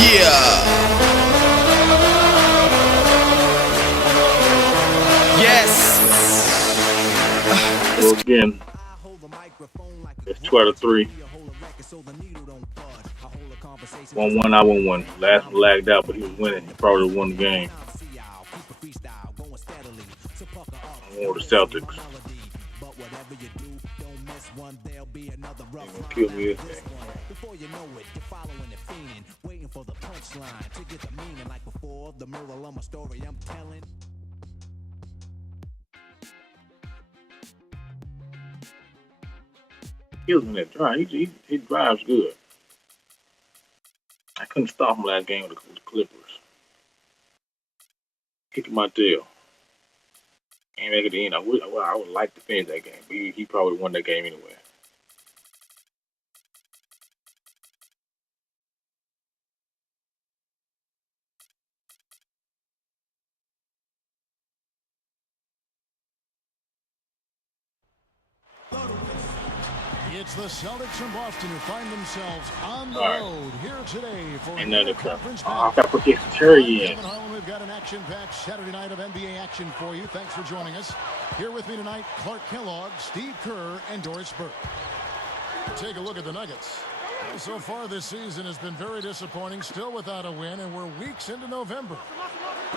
Yeah. Yes. So again, it's 12-3. 1-1, I won one. Last one lagged out, but he was winning. He probably won the game. I won with the Celtics. They gonna kill me this game. Kills me that drive. He drives good. I couldn't stop him last game with the Clippers. Kicking my tail. Ain't make it the end. I would like to finish that game, but he probably won that game anyway. It's the Celtics in Boston who find themselves on the road here today for another conference I match. gotta put this Terry in. Kevin Harlan, we've got an action-packed Saturday night of NBA action for you. Thanks for joining us. Here with me tonight, Clark Kellogg, Steve Kerr, and Doris Burke. Take a look at the Nuggets. So far this season has been very disappointing, still without a win, and we're weeks into November.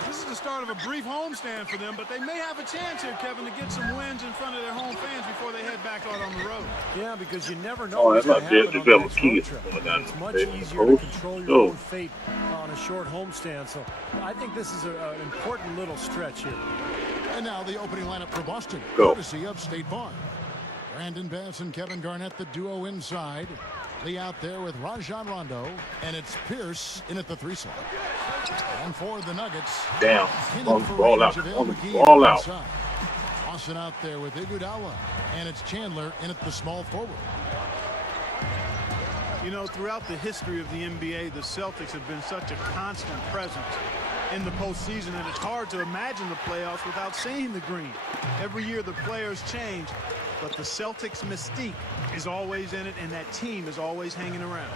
This is the start of a brief homestand for them, but they may have a chance here, Kevin, to get some wins in front of their home fans before they head back out on the road. Yeah, because you never know Oh, what's that's going not to happen on the develop next key. road trip. It's much easier to control your own fate on a short homestand. So I think this is an important little stretch here. And now the opening lineup for Boston, Go. courtesy of State Farm. Brandon Bass and Kevin Garnett, the duo inside. Lee out there with Rajon Rondo, and it's Pierce in at the 3 slot. And for the Nuggets, Damn. Ball out. JaVale Ball out. inside. Austin out there with Iguodala, and it's Chandler in at the small forward. You know, throughout the history of the NBA, the Celtics have been such a constant presence in the postseason, and it's hard to imagine the playoffs without seeing the green. Every year the players change, but the Celtics mystique is always in it, and that team is always hanging around.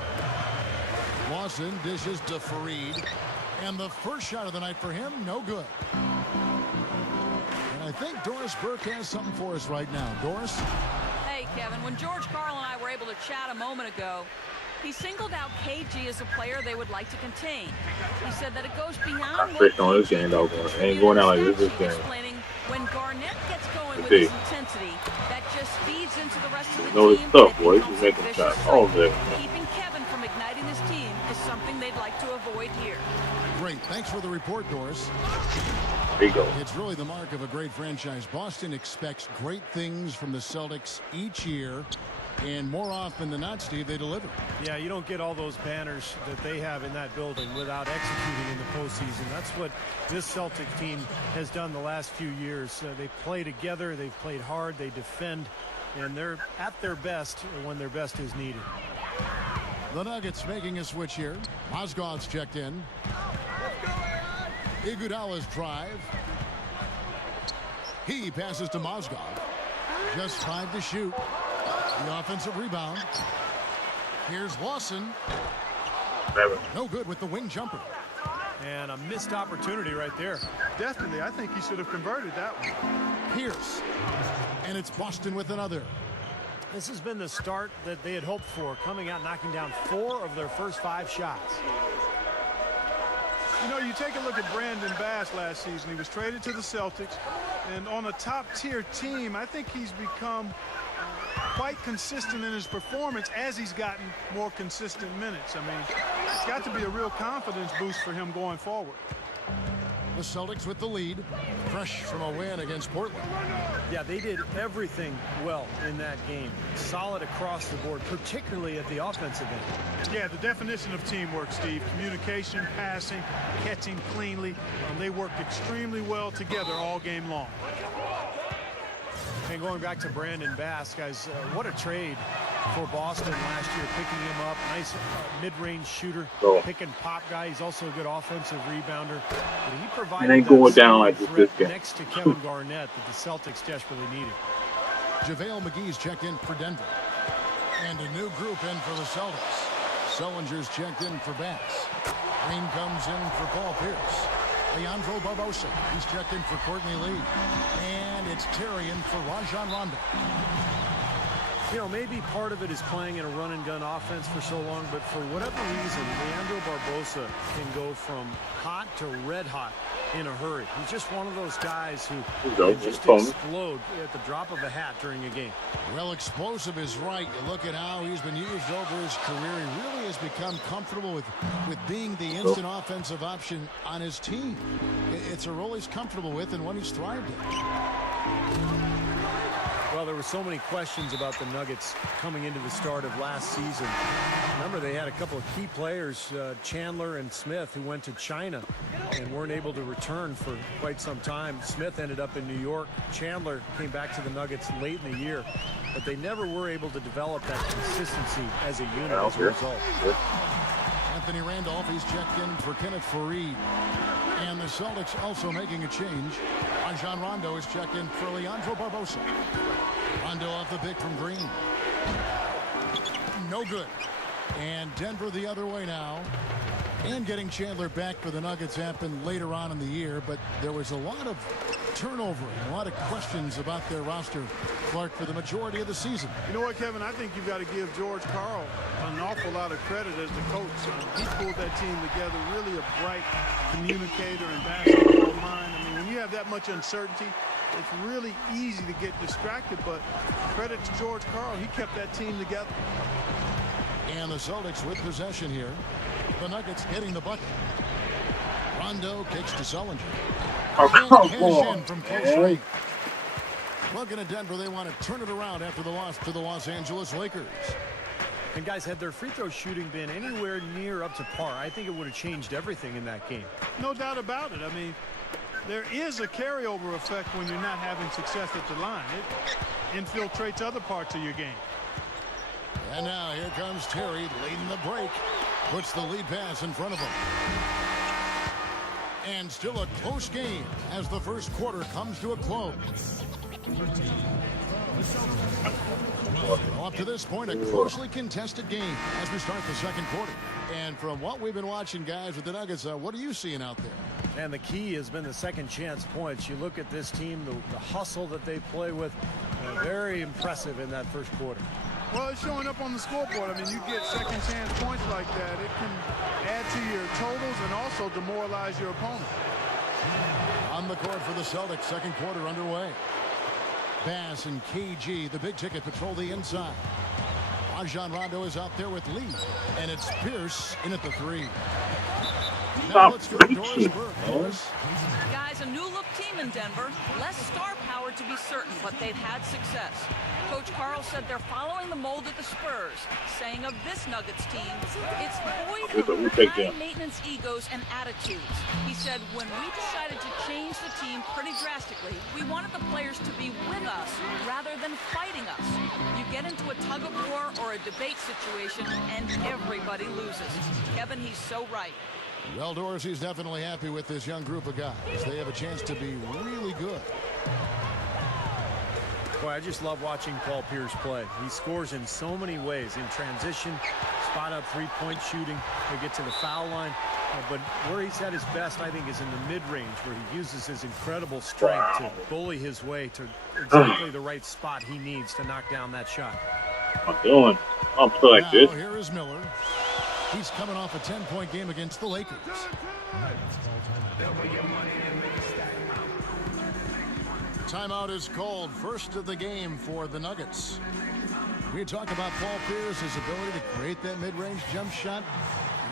Lawson dishes to Fareed, and the first shot of the night for him, no good. And I think Doris Burke has something for us right now. Doris? Hey, Kevin, when George Karl and I were able to chat a moment ago, he singled out KG as a player they would like to contain. He said that it goes beyond I switched on this game, though. It ain't going out like this game. Explaining when Garnett gets going with his intensity, that just feeds into the rest of the know team. this stuff, boy. He's making shots all day. Keeping Kevin from igniting his team is something they'd like to avoid here. Great. Thanks for the report, Doris. There you go. It's really the mark of a great franchise. Boston expects great things from the Celtics each year, and more often than not, Steve, they deliver. Yeah, you don't get all those banners that they have in that building without executing in the postseason. That's what this Celtic team has done the last few years. They play together, they've played hard, they defend, and they're at their best when their best is needed. The Nuggets making a switch here. Mozgov's checked in. Iguodala's drive. He passes to Mozgov. Just 5 to shoot. The offensive rebound. Here's Lawson. No good with the wing jumper. And a missed opportunity right there. Definitely, I think he should have converted that one. Pierce. And it's Boston with another. This has been the start that they had hoped for, coming out knocking down 4 of their first 5 shots. You know, you take a look at Brandon Bass last season. He was traded to the Celtics, and on a top-tier team, I think he's become quite consistent in his performance as he's gotten more consistent minutes. I mean, it's got to be a real confidence boost for him going forward. The Celtics with the lead, fresh from a win against Portland. Yeah, they did everything well in that game. Solid across the board, particularly at the offensive end. Yeah, the definition of teamwork, Steve. Communication, passing, catching cleanly. They worked extremely well together all game long. And going back to Brandon Bass, guys, what a trade for Boston last year, picking him up. Nice mid-range shooter, pick and pop guy. He's also a good offensive rebounder. But he provided It ain't going down like this game. next to Kevin Garnett that the Celtics desperately needed. JaVale McGee's checked in for Denver. And a new group in for the Celtics. Sullinger's checked in for Bass. Green comes in for Paul Pierce. Leandro Barbosa, he's checked in for Courtney Lee. And it's Terry in for Rajon Rondo. You know, maybe part of it is playing in a run-and-gun offense for so long, but for whatever reason, Leandro Barbosa can go from hot to red hot in a hurry. He's just one of those guys who can just explode at the drop of a hat during a game. Well, explosive is right. You look at how he's been used over his career. He really has become comfortable with being the instant offensive option on his team. It's a role he's comfortable with and one he's thrived in. Well, there were so many questions about the Nuggets coming into the start of last season. Remember, they had a couple of key players, Chandler and Smith, who went to China and weren't able to return for quite some time. Smith ended up in New York. Chandler came back to the Nuggets late in the year, but they never were able to develop that consistency as a unit as a result. Anthony Randolph, he's checked in for Kenneth Faried. And the Celtics also making a change. Rajon Rondo is checked in for Leandro Barbosa. Rondo off the pick from Green. No good. And Denver the other way now. And getting Chandler back for the Nuggets happened later on in the year, but there was a lot of turnover and a lot of questions about their roster, Clark, for the majority of the season. You know what, Kevin? I think you've got to give George Karl an awful lot of credit as the coach. He pulled that team together, really a bright communicator and basketball mind. I mean, when you have that much uncertainty, it's really easy to get distracted, but credit to George Karl. He kept that team together. And the Celtics with possession here. The Nuggets getting the bucket. Rondo kicks to Sullinger. In from close range. Looking at Denver, they want to turn it around after the loss to the Los Angeles Lakers. And guys, had their free throw shooting been anywhere near up to par, I think it would have changed everything in that game. No doubt about it. I mean, there is a carryover effect when you're not having success at the line. It infiltrates other parts of your game. And now here comes Terry leading the break. Puts the lead pass in front of him. And still a close game as the first quarter comes to a close. Well, up to this point, a closely contested game as we start the second quarter. And from what we've been watching, guys, with the Nuggets, what are you seeing out there? And the key has been the second chance points. You look at this team, the hustle that they play with, very impressive in that first quarter. Well, it's showing up on the scoreboard. I mean, you get second chance points like that. It can add to your totals and also demoralize your opponent. On the court for the Celtics, second quarter underway. Bass and KG, the big ticket, patrol the inside. Rajon Rondo is out there with Lee. And it's Pierce in at the three. Now let's go to Doris Burke. Guys, a new-look team in Denver. Less star power to be certain, but they've had success. Coach Karl said they're following the mold of the Spurs, saying of this Nuggets team, it's void of high-maintenance egos and attitudes. He said, when we decided to change the team pretty drastically, we wanted the players to be with us rather than fighting us. You get into a tug-of-war or a debate situation, and everybody loses. Kevin, he's so right. Well, Doris, he's definitely happy with this young group of guys. They have a chance to be really good. Boy, I just love watching Paul Pierce play. He scores in so many ways. In transition, spot-up three-point shooting. They get to the foul line. But where he's at his best, I think, is in the mid-range, where he uses his incredible strength to bully his way to exactly the right spot he needs to knock down that shot. I'm doing. I'm still like this. Here is Miller. He's coming off a 10-point game against the Lakers. Timeout is called. First of the game for the Nuggets. We talk about Paul Pierce, his ability to create that mid-range jump shot.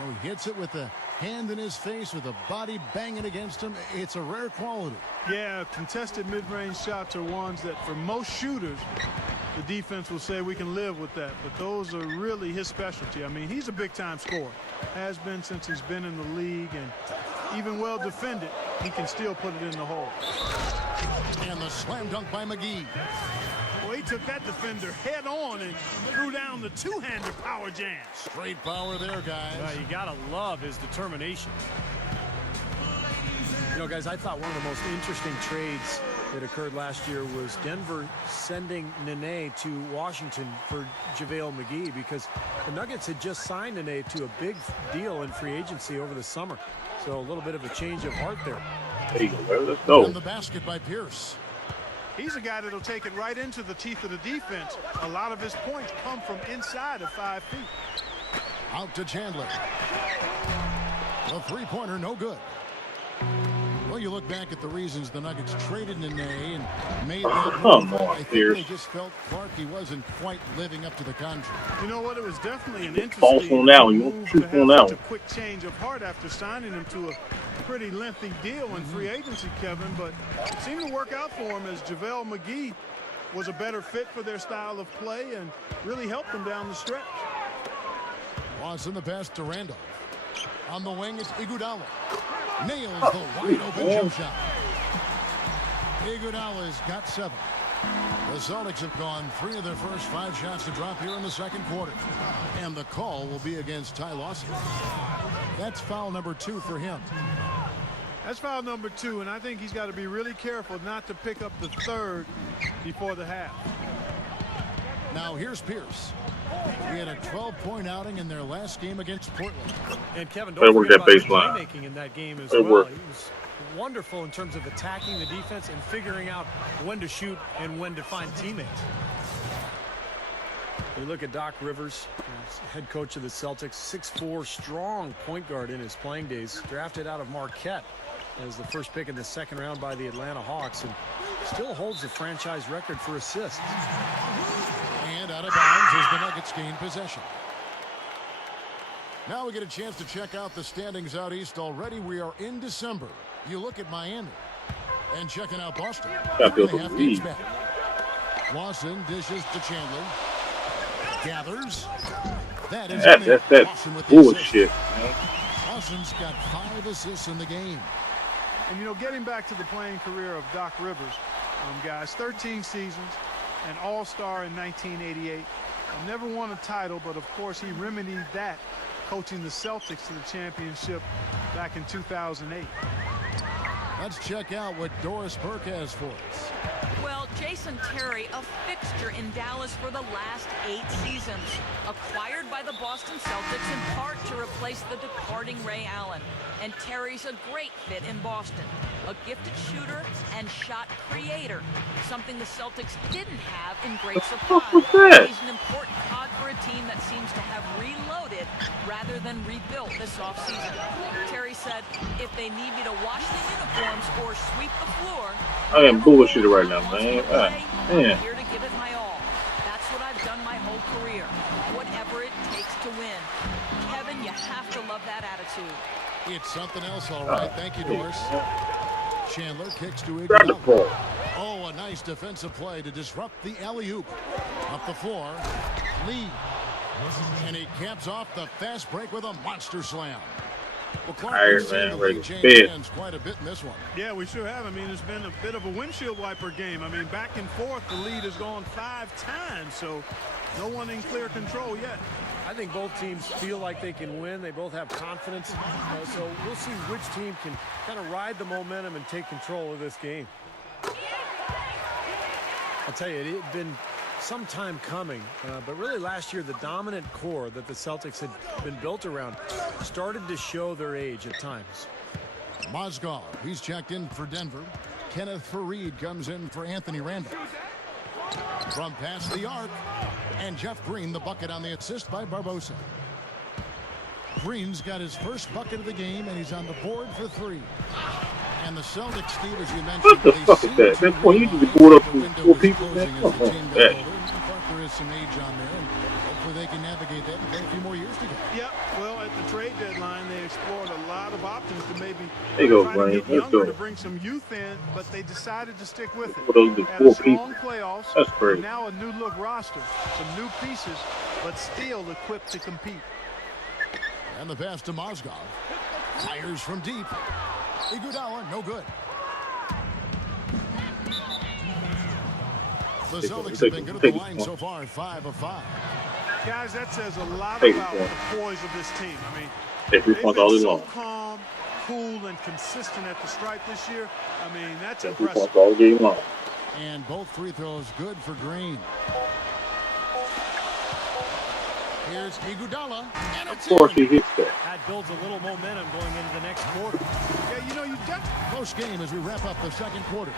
You know, he hits it with a hand in his face, with a body banging against him. It's a rare quality. Yeah, contested mid-range shots are ones that for most shooters, the defense will say we can live with that. But those are really his specialty. I mean, he's a big-time scorer. Has been since he's been in the league. And even well defended, he can still put it in the hole. And the slam dunk by McGee. Well, he took that defender head on and threw down the two-handed power jam. Straight power there, guys. You got to love his determination. You know, guys, I thought one of the most interesting trades that occurred last year was Denver sending Nene to Washington for JaVale McGee because the Nuggets had just signed Nene to a big deal in free agency over the summer. So a little bit of a change of heart there. There you go, let's go. And the basket by Pierce. He's a guy that'll take it right into the teeth of the defense. A lot of his points come from inside of 5 feet. Out to Chandler. The three-pointer, no good. Well, you look back at the reasons the Nuggets traded Nene and made that come move. on, I think Pierce. they just felt Clark, he wasn't quite living up to the contract. You know what? It was definitely an False interesting on that one. You move want to truth have on that such a one. quick change of heart after signing him to a pretty lengthy deal in free agency, Kevin. But it seemed to work out for him as JaVale McGee was a better fit for their style of play and really helped them down the stretch. Watson the pass to Randolph. On the wing, it's Iguodala. Nails the wide-open jump shot. Iguodala's got 7. The Celtics have gone 3 of their first 5 shots to drop here in the second quarter. And the call will be against Ty Lawson. That's foul number 2 for him. That's foul number 2, and I think he's got to be really careful not to pick up the 3rd before the half. Now here's Pierce. He had a 12-point outing in their last game against Portland. And Kevin, Better don't work forget that about the baseline. playmaking in that game as Better well. work. He was wonderful in terms of attacking the defense and figuring out when to shoot and when to find teammates. You look at Doc Rivers, head coach of the Celtics, 6'4", strong point guard in his playing days, drafted out of Marquette as the first pick in the second round by the Atlanta Hawks, and still holds the franchise record for assists. And out of bounds as the Nuggets gain possession. Now we get a chance to check out the standings out east already. We are in December. You look at Miami and checking out Boston. Got 3.5 games the back. Lawson dishes to Chandler. Gathers. That is That's Lawson with the bullshit, assist. man. Lawson's got 5 assists in the game. And, you know, getting back to the playing career of Doc Rivers, guys, 13 seasons, an all-star in 1988. Never won a title, but, of course, he remedied that coaching the Celtics to the championship back in 2008. Let's check out what Doris Burke has for us. Well, Jason Terry, a fixture in Dallas for the last 8 seasons. Acquired by the Boston Celtics in part to replace the departing Ray Allen. And Terry's a great fit in Boston. A gifted shooter and shot creator. Something the Celtics didn't have in great supply. He's an important cog for a team that seems to have reloaded rather than rebuilt this offseason. Terry said, if they need me to wash the uniforms or sweep the floor, I am bullshitting right now, man. I'm here to give it my all. That's what I've done my whole career. Whatever it takes to win. Kevin, you have to love that attitude. It's something else, all right. Thank you, Doris. Chandler kicks to Grab the Iguodala. ball. Oh, a nice defensive play to disrupt the alley-oop. Up the floor, Lee. And he caps off the fast break with a monster slam. Well, Clark, we've seen the league change hands quite a bit in this one. Yeah, we sure have. I mean, it's been a bit of a windshield wiper game. I mean, back and forth, the lead has gone 5 times, so no one in clear control yet. I think both teams feel like they can win. They both have confidence. So we'll see which team can kind of ride the momentum and take control of this game. I'll tell you, it had been some time coming, but really last year the dominant core that the Celtics had been built around started to show their age at times. Mozgov, he's checked in for Denver. Kenneth Faried comes in for Anthony Randolph. From past the arc, and Jeff Green, the bucket on the assist by Barbosa. Green's got his first bucket of the game, and he's on the board for 3. And the Celtics, Steve, as you mentioned, What the fuck is that? That point, you need to pull up from 4 people, man. Come on, man. There is some age on there, and hopefully they can navigate that and play a few more years together. Yep. Well, at the trade deadline, they explored a lot of options to maybe There you go, try Brian. to get Let's younger go. to bring some youth in, but they decided to stick with For it. those Had 4 a people. strong playoffs, That's crazy. and now a new look roster, some new pieces, but still equipped to compete. And the pass to Mozgov. Fires from deep. Iguodala, no good. The Celtics have been good at the line so far, 5 of 5. Guys, that says a lot Take it, about man. the poise of this team. I mean, Take 3 they've points been all day so long. calm, cool and consistent at the stripe this year, I mean, that's 3 impressive. points all game long. And both free throws good for Green. Here's Iguodala, and Of it's course, in. he hits that. That builds a little momentum going into the next quarter. Yeah, you know, you definitely. Close game as we wrap up the second quarter.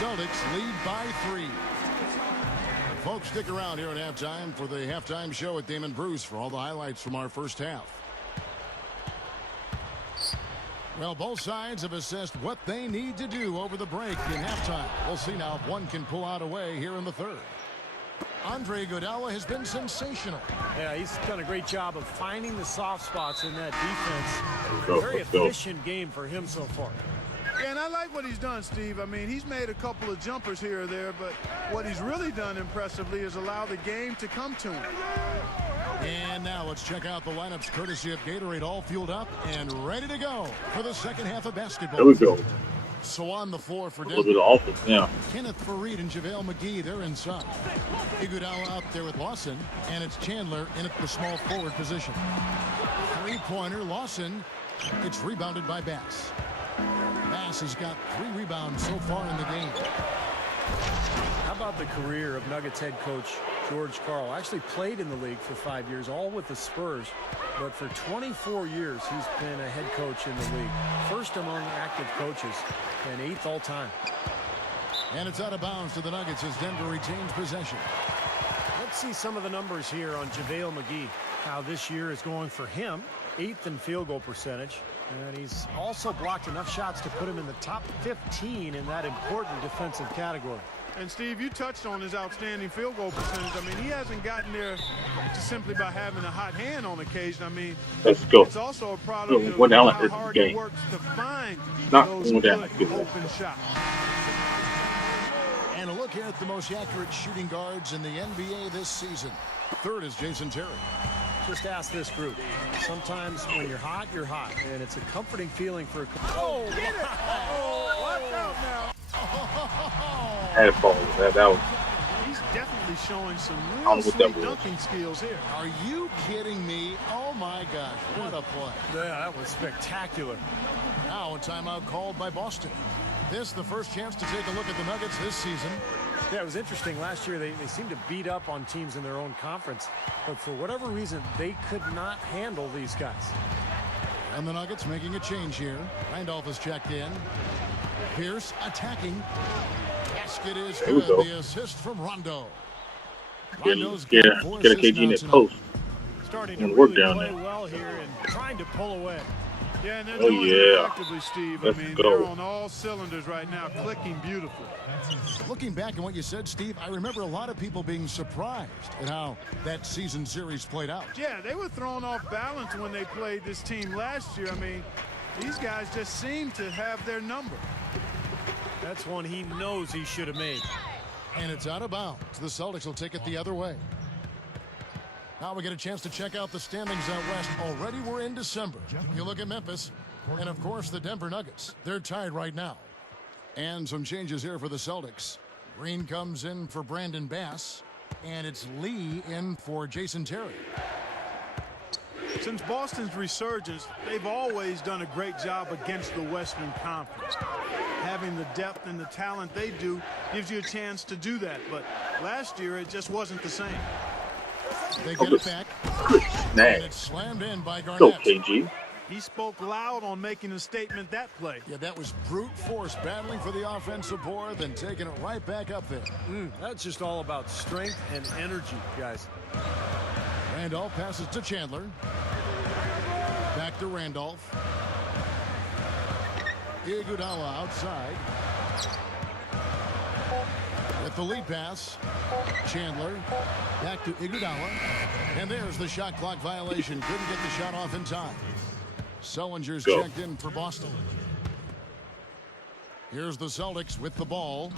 Celtics lead by 3. Folks, stick around here at halftime for the halftime show with Damon Bruce for all the highlights from our first half. Well, both sides have assessed what they need to do over the break in halftime. We'll see now if one can pull out a way here in the third. Andre Iguodala has been sensational. Yeah, he's done a great job of finding the soft spots in that defense. Go, Very let's go. efficient game for him so far. Yeah, and I like what he's done, Steve. I mean, he's made a couple of jumpers here or there, but what he's really done impressively is allow the game to come to him. And now let's check out the lineups courtesy of Gatorade, all fueled up and ready to go for the second half of basketball. There we go. So on the floor for A little Denver, bit of offense now. Kenneth Faried and JaVale McGee, they're inside. Iguodala out there with Lawson, and it's Chandler in at the small forward position. Three-pointer, Lawson. It's rebounded by Bass. Bass has got 3 rebounds so far in the game. How about the career of Nuggets head coach George Karl? Actually played in the league for 5 years, all with the Spurs. But for 24 years, he's been a head coach in the league. First among active coaches and 8th all time. And it's out of bounds to the Nuggets as Denver retains possession. Let's see some of the numbers here on JaVale McGee. How this year is going for him. 8th in field goal percentage. And he's also blocked enough shots to put him in the top 15 in that important defensive category. And, Steve, you touched on his outstanding field goal percentage. I mean, he hasn't gotten there just simply by having a hot hand on occasion. I mean, Let's go. it's also a product of Went down how like this hard he game. works to find Not those going down good like this. open shots. And a look here at the most accurate shooting guards in the NBA this season. Third is Jason Terry. Just ask this group. Sometimes when you're hot, and it's a comforting feeling for a. Oh, Get it! Oh, watch out now. Had ball. That was. He's definitely showing some I don't real know what that sweet was. dunking skills here. Are you kidding me? Oh my gosh, what a play. Yeah, that was spectacular. Now a timeout called by Boston. This the first chance to take a look at the Nuggets this season. Yeah, it was interesting. Last year, they seemed to beat up on teams in their own conference. But for whatever reason, they could not handle these guys. And the Nuggets making a change here. Randolph has checked in. Pierce attacking. Basket is There we good. go. The assist from Rondo. Getting Rondo's scared. got 4 Get a assists KG in now that tonight. post. Starting And to work really down play there. well here and trying to pull away. Yeah, and they're Oh, doing it yeah. effectively, Steve. Let's I mean, go. they're on all cylinders right now, clicking beautifully. Looking back at what you said, Steve, I remember a lot of people being surprised at how that season series played out. Yeah, they were thrown off balance when they played this team last year. I mean, these guys just seem to have their number. That's one he knows he should have made. And it's out of bounds. The Celtics will take it the other way. Now we get a chance to check out the standings out west. Already we're in December. You look at Memphis and, of course, the Denver Nuggets. They're tied right now. And some changes here for the Celtics. Green comes in for Brandon Bass. And it's Lee in for Jason Terry. Since Boston's resurgence, they've always done a great job against the Western Conference. Having the depth and the talent they do gives you a chance to do that. But last year, it just wasn't the same. They get it back. Good And snag. it's slammed in by Go, Garnett. KG. He spoke loud on making a statement that play. Yeah, that was brute force battling for the offensive board, then taking it right back up there. That's just all about strength and energy, guys. Randolph passes to Chandler. Back to Randolph. Iguodala outside. With the lead pass. Chandler. Back to Iguodala. And there's the shot clock violation. Couldn't get the shot off in time. Sullinger's Go. checked in for Boston. Here's the Celtics with the ball.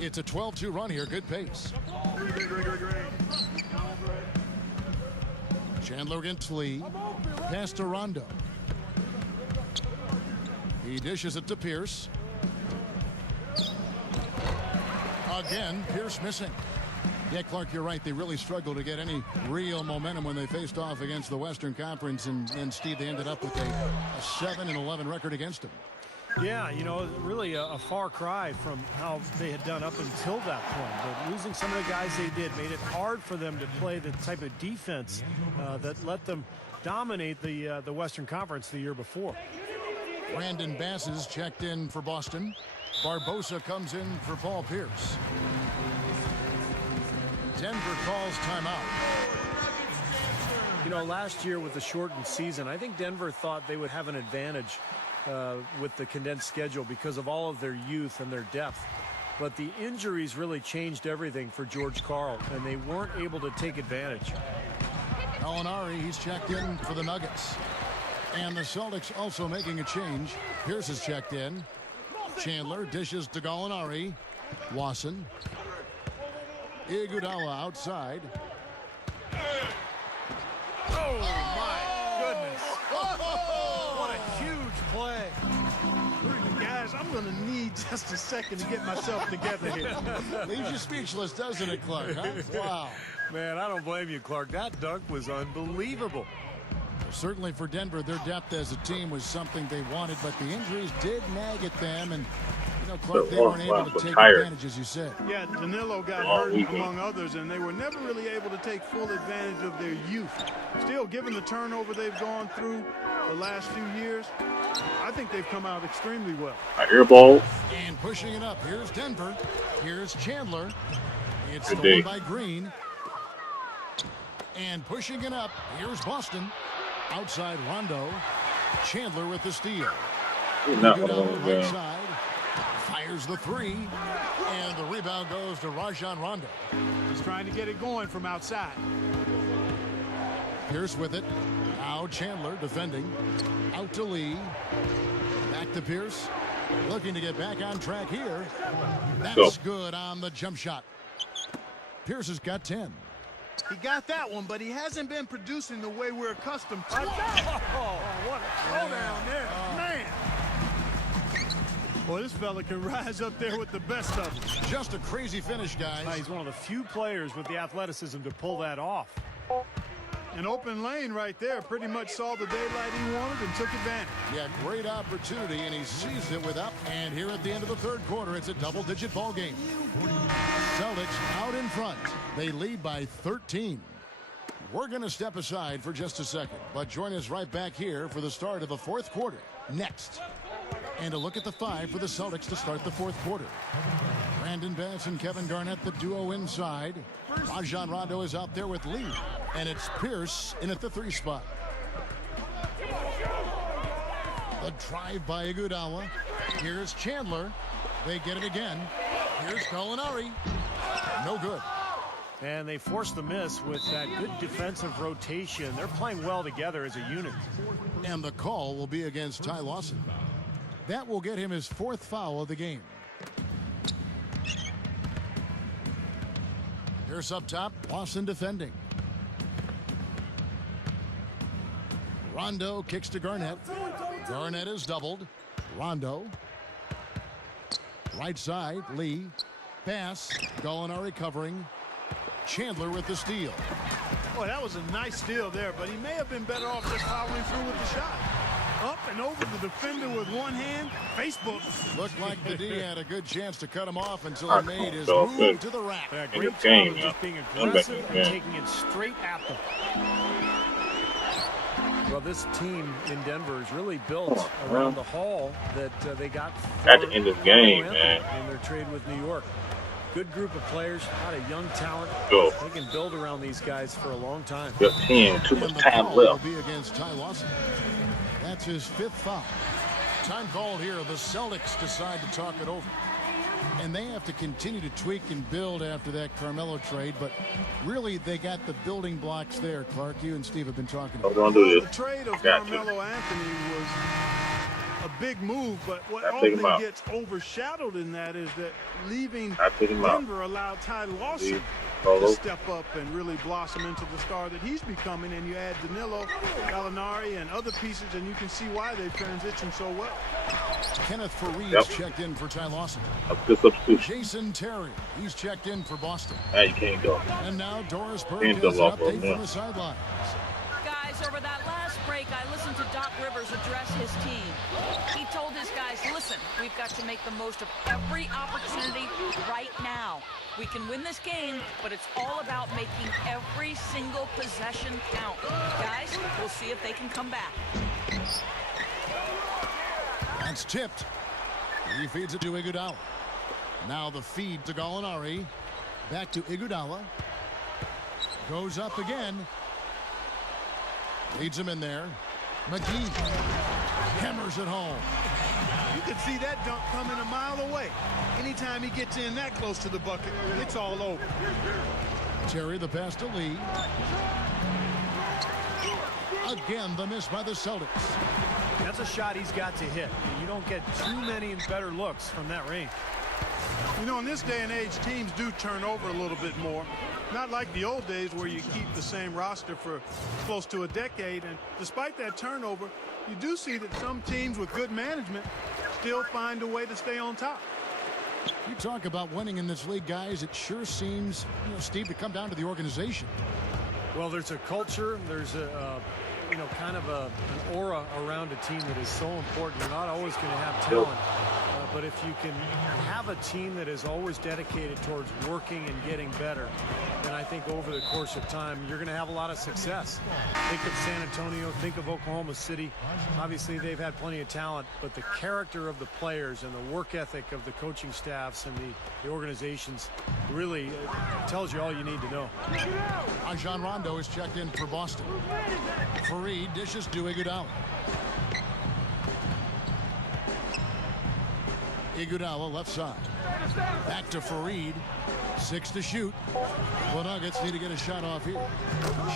It's a 12-2 run here. Good pace. Chandler against Lee. Pass to Rondo. He dishes it to Pierce. Again, Pierce missing. Yeah, Clark, you're right. They really struggled to get any real momentum when they faced off against the Western Conference. And Steve, they ended up with a 7-11 record against them. Yeah, you know, really a far cry from how they had done up until that point. But losing some of the guys they did made it hard for them to play the type of defense that let them dominate the Western Conference the year before. Brandon Bass is checked in for Boston. Barbosa comes in for Paul Pierce. Denver calls timeout. You know, last year with the shortened season, I think Denver thought they would have an advantage with the condensed schedule because of all of their youth and their depth. But the injuries really changed everything for George Karl, and they weren't able to take advantage. Gallinari, he's checked in for the Nuggets. And the Celtics also making a change. Pierce is checked in. Chandler dishes to Gallinari. Wasson. Iguodala outside. Oh, my goodness. What a huge play. Guys, I'm going to need just a second to get myself together here. Leaves you speechless, doesn't it, Clark? Huh? Wow. Man, I don't blame you, Clark. That dunk was unbelievable. Certainly for Denver, their depth as a team was something they wanted, but the injuries did nag at them, and you know, Clark, they weren't able to take advantage, as you said. Yeah, Danilo got hurt among others, and they were never really able to take full advantage of their youth. Still, given the turnover they've gone through the last few years, I think they've come out extremely well. I hear ball. And pushing it up, here's Denver. Here's Chandler. It's stolen by Green. And pushing it up, here's Boston. Outside Rondo. Chandler with the steal. Right side. Fires the three. And the rebound goes to Rajon Rondo. He's trying to get it going from outside. Pierce with it. Now Chandler defending. Out to Lee. Back to Pierce. Looking to get back on track here. That's good on the jump shot. Pierce has got 10. He got that one, but he hasn't been producing the way we're accustomed to. Oh, what a throwdown there. Man. Boy, this fella can rise up there with the best of them. Just a crazy finish, guys. He's one of the few players with the athleticism to pull that off. An open lane right there. Pretty much saw the daylight he wanted and took advantage. Yeah, great opportunity, and he sees it with up. And here at the end of the third quarter, it's a double-digit ball game. Celtics out in front. They lead by 13. We're going to step aside for just a second, but join us right back here for the start of the fourth quarter next. And a look at the five for the Celtics to start the fourth quarter. Brandon Bass and Kevin Garnett, the duo inside. Rajon Rondo is out there with Lee. And it's Pierce in at the three spot. The drive by Iguodala. Here's Chandler. They get it again. Here's Gallinari. No good. And they forced the miss with that good defensive rotation. They're playing well together as a unit. And the call will be against Ty Lawson. That will get him his fourth foul of the game. Pierce up top. Lawson defending. Rondo kicks to Garnett. Garnett is doubled. Rondo. Right side, Lee. Pass. Gallinari covering. Chandler with the steal. Boy, that was a nice steal there, but he may have been better off just following through with the shot. Up and over the defender with one hand. Facebook. Looked like the D had a good chance to cut him off until he made his move to the rack. Yeah, great job of just being aggressive and taking it straight at them. Well, this team in Denver is really built around the haul that they got at the end of the game, man. In their trade with New York. Good group of players, a lot of young talent. Go. They can build around these guys for a long time. Just 10, too much time left. Will be against Ty Lawson. That's his fifth foul. Time called here. The Celtics decide to talk it over. And they have to continue to tweak and build after that Carmelo trade, but really they got the building blocks there. Clark, you and Steve have been talking about. Don't do this. The trade of Carmelo Anthony was a big move, but what I take him often out. gets overshadowed in that is that leaving I take him out. Denver allowed Ty Lawson See? to Solo. step up and really blossom into the star that he's becoming. And you add Danilo, Gallinari, and other pieces, and you can see why they've transitioned so well. Kenneth Fareed's Yep. checked in for Ty Lawson. A good substitution. Jason Terry, he's checked in for Boston. Now you can't go. And now Doris Burke Can't has an go off on update that. from the sidelines. Guys, over that last break, I listened to Doc Rivers address his team. He told his guys, listen, we've got to make the most of every opportunity right now. We can win this game, but it's all about making every single possession count. Guys, we'll see if they can come back. That's tipped. He feeds it to Iguodala. Now the feed to Gallinari. Back to Iguodala. Goes up again. Leads him in there. McGee hammers it home. You could see that dunk coming a mile away. Anytime he gets in that close to the bucket, it's all over. Terry the pass to Lee. Again, the miss by the Celtics. That's a shot he's got to hit. You don't get too many better looks from that range. You know, in this day and age, teams do turn over a little bit more. Not like the old days where you keep the same roster for close to a decade. And despite that turnover, you do see that some teams with good management still find a way to stay on top. You talk about winning in this league, guys. It sure seems, Steve, to come down to the organization. Well, there's a culture. There's a kind of an aura around a team that is so important. You're not always going to have talent. But if you can have a team that is always dedicated towards working and getting better, then I think over the course of time, you're going to have a lot of success. Think of San Antonio, think of Oklahoma City. Obviously, they've had plenty of talent, but the character of the players and the work ethic of the coaching staffs and the organizations really tells you all you need to know. Rajon Rondo is checked in for Boston. Fareed dishes to Iguodala. Iguodala left side. Back to Fareed. 6 to shoot. The Nuggets need to get a shot off here.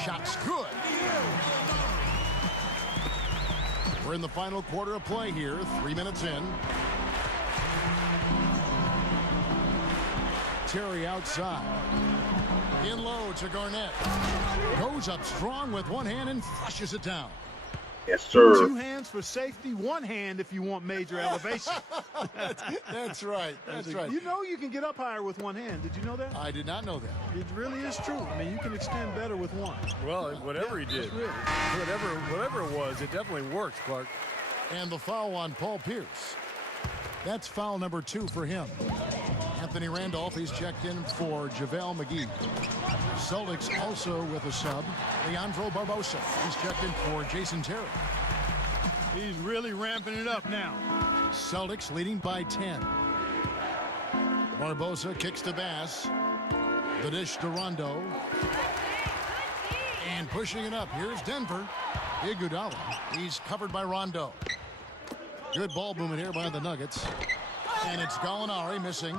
Shot's good. We're in the final quarter of play here. 3 minutes in. Terry outside. In low to Garnett. Goes up strong with one hand and flushes it down. Yes, sir. 2 hands for safety, 1 hand if you want major elevation. That's right. That's right. You know you can get up higher with 1 hand. Did you know that? I did not know that. It really is true. I mean, you can extend better with 1. Well, whatever he did, really. whatever it was, it definitely worked, Clark. And the foul on Paul Pierce. That's foul number 2 for him. Anthony Randolph, he's checked in for JaVale McGee. Celtics also with a sub. Leandro Barbosa, he's checked in for Jason Terry. He's really ramping it up now. Celtics leading by 10. Barbosa kicks to Bass. The dish to Rondo. And pushing it up, here's Denver. Iguodala, he's covered by Rondo. Good ball movement here by the Nuggets. And it's Gallinari missing.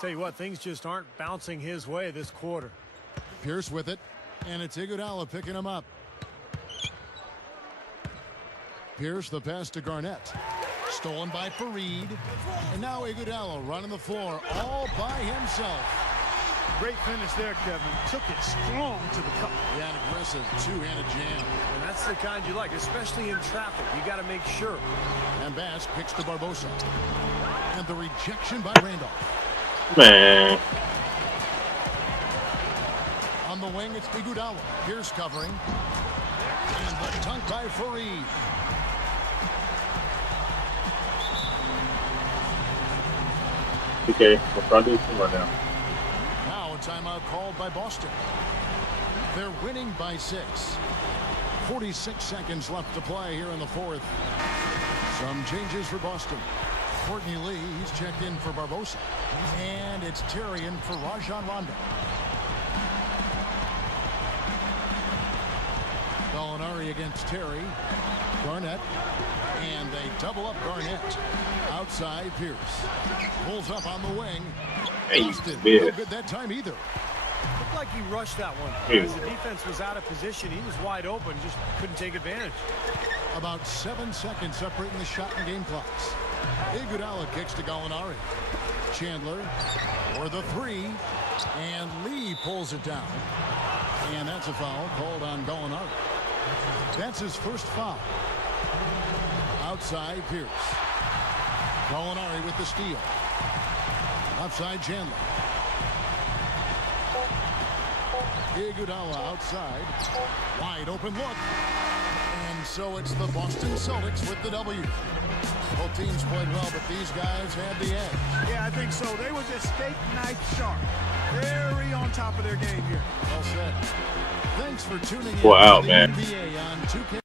Tell you what, things just aren't bouncing his way this quarter. Pierce with it. And it's Iguodala picking him up. Pierce the pass to Garnett. Stolen by Fareed. And now Iguodala running the floor all by himself. Great finish there, Kevin. Took it strong to the cup. Yeah, an aggressive two-handed jam. And that's the kind you like, especially in traffic. You got to make sure. And Bass kicks to Barbosa. And the rejection by Randolph. Man. On the wing, it's Iguodala. Pierce covering. And the dunk by Fareed. Okay, we'll try to do some right now. Now a timeout called by Boston. They're winning by 6. 46 seconds left to play here in the 4th. Some changes for Boston. Courtney Lee, he's checked in for Barbosa. And it's Terry in for Rajon Rondo. Gallinari against Terry. Garnett. And they double up Garnett. Outside Pierce. Pulls up on the wing. Hey, Boston, man. no good that time either. looked like he rushed that one. Yeah. Because the defense was out of position. He was wide open, just couldn't take advantage. About 7 seconds separating the shot and game clocks. Iguodala kicks to Gallinari. Chandler for the three. And Lee pulls it down. And that's a foul called on Gallinari. That's his first foul. Outside Pierce. Gallinari with the steal. Outside Chandler. Iguodala outside. Wide open look. And so it's the Boston Celtics with the W. Both teams played well, but these guys had the edge. Yeah, I think so. They were just steak knife sharp. Very on top of their game here. Well said. Thanks for tuning in Wow, to the man. NBA on 2K.